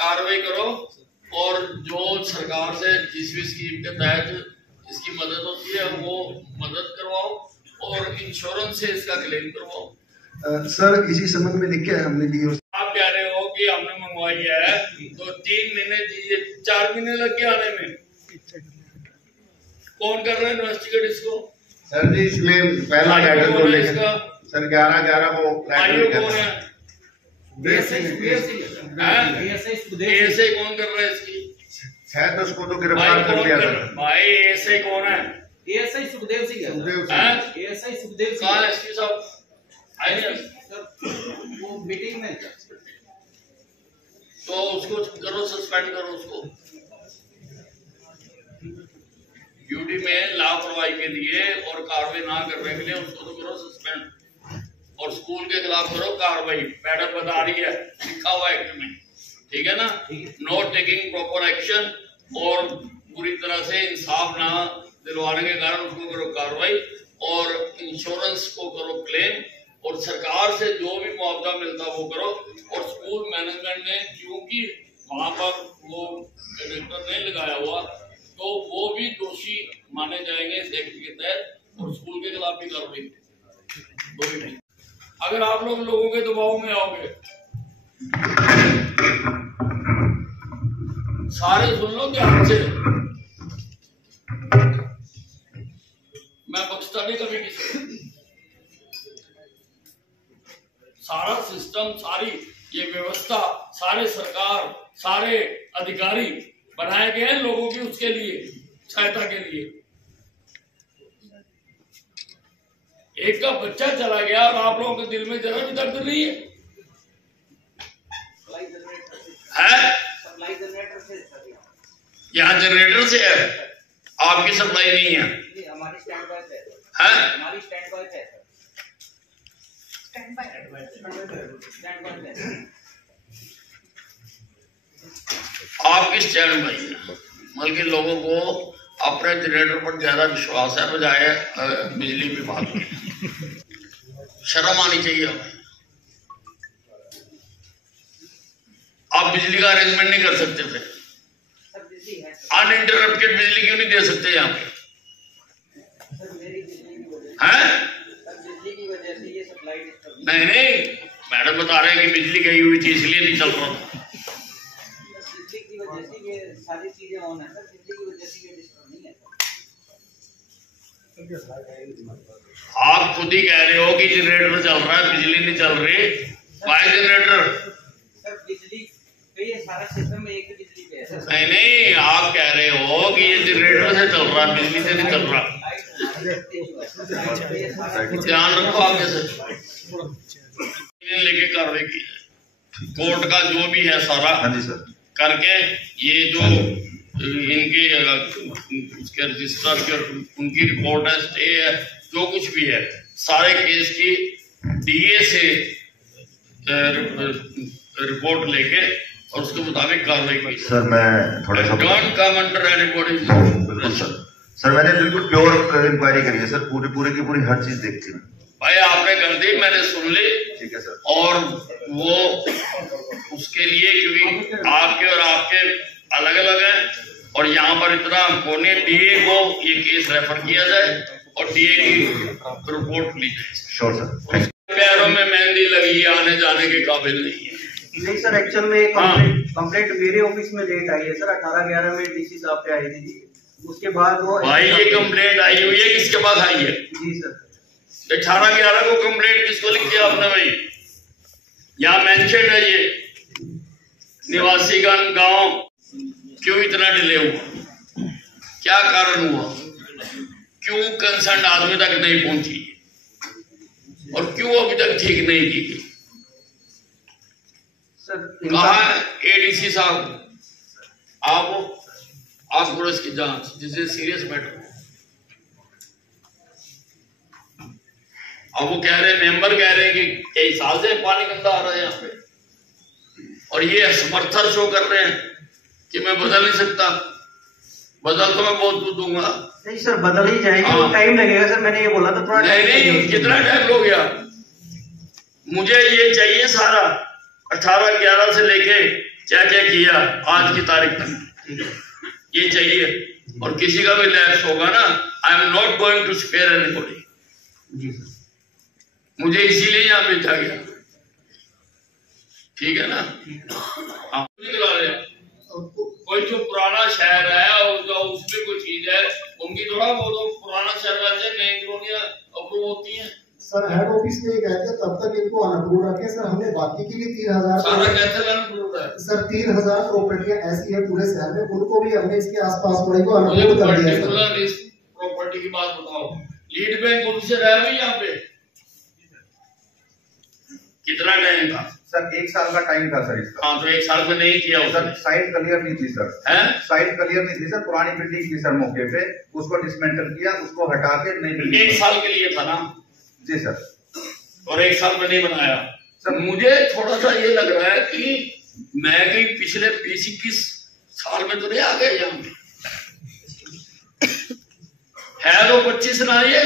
कार्रवाई करो और जो सरकार से जिस भी स्कीम के तहत इसकी मदद होती है वो मदद करवाओ और इंश्योरेंस से इसका क्लेम करवाओ। सर इसी संबंध में लिखे है हमने डी। आप कह रहे हो कि हमने मंगवाई है तो 3 महीने दीजिए, 4 महीने लग गए आने में। कौन कर रहा है इन्वेस्टिगेट इसको? सर जी इसमें पहला मैटर को लेकर सर 11/11 को कौन है? एएसआई कौन कर रहा है इसकी? शायद उसको तो गिरफ्तार कर लिया सर। भाई एएसआई कौन है? एएसआई सुखदेव सिंह है। एएसआई सुखदेव सिंह। कहाँ एसपी साहब आए नहीं सर? वो मीटिंग में तो उसको करो, सस्पेंड करो उसको। ड्यूटी में लापरवाही के लिए और कार्रवाई ना करने के लिए उसको तो करो सस्पेंड और स्कूल के खिलाफ करो कार्रवाई। मैडम बता रही है, लिखा हुआ एक्ट में, ठीक है ना? नॉट टेकिंग प्रॉपर एक्शन और पूरी तरह से इंसाफ ना दिलवाने के कारण उसको करो कार्रवाई और इंश्योरेंस को करो क्लेम और सरकार से जो भी मुआवजा मिलता वो करो। और स्कूल मैनेजमेंट ने क्योंकि वहां पर वो कंडक्टर नहीं लगाया हुआ तो वो भी दोषी माने जाएंगे इस एक्ट के तहत और स्कूल के खिलाफ भी कार्रवाई। अगर आप लोगों के दबाव में आओगे, सारे सुन लो ध्यान से, मैं बख्शता नहीं कभी किसी। सारा सिस्टम, सारी ये व्यवस्था, सारे सरकार, सारे अधिकारी बनाए गए हैं लोगों की उसके लिए, सहायता के लिए। एक का बच्चा चला गया और आप लोगों के दिल में जरा भी दर्द नहीं है? यहाँ जनरेटर से है, आपकी सप्लाई नहीं है? हमारी स्टैंड बाय है। हमारी स्टैंड बाय है। आपकी स्टैंड बाई है, बल्कि लोगों को अपने जनरेटर पर ज्यादा विश्वास है बजाय बिजली विभाग की। शर्म आनी चाहिए हमें। आप बिजली का अरेंजमेंट नहीं कर सकते थे? अनइंटरप्टेड बिजली क्यों नहीं दे सकते यहाँ पे? हैं? नहीं नहीं, मैडम बता रहे हैं कि बिजली गई हुई थी इसलिए नहीं चल रहा था। सारी चीजें ऑन है सर, बिजली की वजह से ये डिस्टर्ब नहीं है। आप खुद ही कह रहे हो कि जनरेटर चल रहा है, बिजली नहीं चल रही। Y generator? सर बिजली ये सारा सिस्टम में एक ही बिजली पे है सर। नहीं नहीं, आप कह रहे हो कि ये जनरेटर से चल रहा है, बिजली से नहीं चल रहा। ध्यान रखो आगे से लेके कार्रवाई की है। कोर्ट का जो भी है सारा करके ये जो इनके उसके रजिस्टर के उनकी रिपोर्ट है, स्टे है, जो कुछ भी है, सारे केस की डीए से रिपोर्ट लेके और उसके मुताबिक कार्रवाई की। सर मैं थोड़ा सा डोंट कम अंडर एनीबॉडी। बिल्कुल सर मैंने बिल्कुल प्योर इंक्वायरी करी है सर, पूरी की पूरी हर चीज देखती है भाई। आपने कर दी, मैंने सुन ली, ठीक है सर। और वो उसके लिए क्योंकि आपके और आपके अलग अलग हैं और यहाँ पर इतना कोने डीए को ये केस रेफर किया जाए और डीए की रिपोर्ट ली जाए। Sure sir. पैरों में मेहंदी लगी, आने जाने के काबिल नहीं है। नहीं सर, एक्चुअल में कंप्लेंट मेरे ऑफिस में लेट आई है सर। 18/11 में डीसी साहब पे आई थी, उसके बाद वो भाई ये कंप्लेंट आई हुई है, किसके पास आई है? जी सर। 18/11 को कंप्लेंट किसको लिख दिया आपने भाई? यहाँ मेंशन है ये निवासीगण गांव, क्यों इतना डिले हुआ? क्या कारण हुआ? क्यों कंसर्न आदमी तक नहीं पहुंची और क्यों अभी तक ठीक नहीं की गई? कहा एडीसी साहब आप करो इसकी जांच, जिससे सीरियस मैटर। अब वो कह रहे हैं, मेंबर कह रहे हैं कि कई साल से पानी गंदा आ रहा है यहाँ पे और ये समर्थन शो कर रहे हैं कि मैं बदल नहीं सकता। बदल तो मैं बहुत दूर दूंगा। नहीं सर, बदल ही जाएगी, वो टाइम लगेगा सर। मैंने ये बोला था थोड़ा नहीं, कितना टाइम हो गया? मुझे ये चाहिए सारा 18/11 से लेके क्या क्या किया आज की तारीख तक, ये चाहिए। और किसी का भी लैप्स होगा ना, I am not going to spare anybody, जी सर। मुझे इसीलिए यहाँ भेजा गया, ठीक है ना। हाँ, निकला रहे हैं। कोई जो पुराना शहर है और जो उसमें कोई चीज है उनकी थोड़ा वो तो पुराना शहर वैसे नई कॉलोनियां अप्रूव होती हैं। सर हेड ऑफिस में ये कहते हैं तब तक इनको अनअप्रूव रखे सर, हमने बाकी की भी 3,000 सारा कैसे अनअप्रूव है सर 3,000 प्रॉपर्टियां ऐसी है पूरे शहर में, उनको भी हमने इसके आसपास पड़ी को अनअप्रूव कर दिया सर। पर्टिकुलर इस प्रॉपर्टी की बात बताओ, लीड बैंक उनसे रह भी यहाँ पे कितना टाइम था सर? 1 साल का टाइम था सर इसका। हाँ, तो 1 साल में नहीं किया सर साइट क्लियर नहीं थी सर, साइट क्लियर नहीं थी सर, पुरानी बिल्डिंग थी सर मौके पे, उसको डिसमेंटल किया, उसको हटा के नई बिल्डिंग। 1 साल के लिए था ना? जी सर। और 1 साल में नहीं बनाया सर। मुझे थोड़ा सा ये लग रहा है कि मैं कहीं पिछले 20-21 साल में तो नहीं आ गया यहाँ है तो 25 ना, ये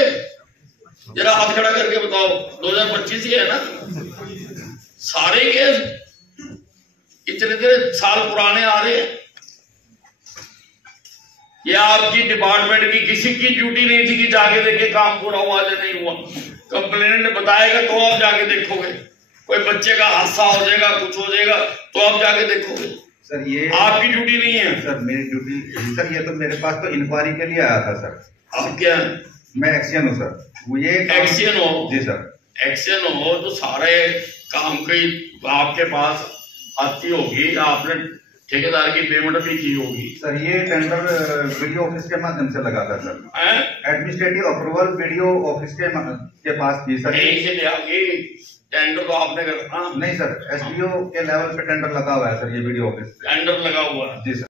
जरा हाथ खड़ा करके बताओ 2025 ही है ना? सारे केस इतने इतने साल पुराने आ रहे हैं। ये आपकी डिपार्टमेंट की किसी की ड्यूटी नहीं थी कि जाके देखे काम पूरा हुआ या नहीं हुआ। कंप्लेनेंट बताएगा तो आप जाके देखोगे, कोई बच्चे का हादसा हो जाएगा, कुछ हो जाएगा तो आप जाके देखोगे। सर ये आपकी ड्यूटी नहीं है सर, मेरी ड्यूटी सर, ये तो मेरे पास तो इंक्वायरी के लिए आया था सर। आप क्या है? मैं एक्शन हूँ सर। वो ये एक्शन हो? जी सर। एक्शन हो तो सारे काम की आपके पास आती होगी, आपने ठेकेदार की पेमेंट भी की होगी सर। ये टेंडर वीडियो ऑफिस के माध्यम से लगा था sir. Administrative approval video office के पास थी सर। यहीं से ले आगे टेंडर तो आपने करना नहीं सर, एसडीओ के लेवल पे टेंडर लगा हुआ है सर, ये वीडियो ऑफिस टेंडर लगा हुआ है जी सर।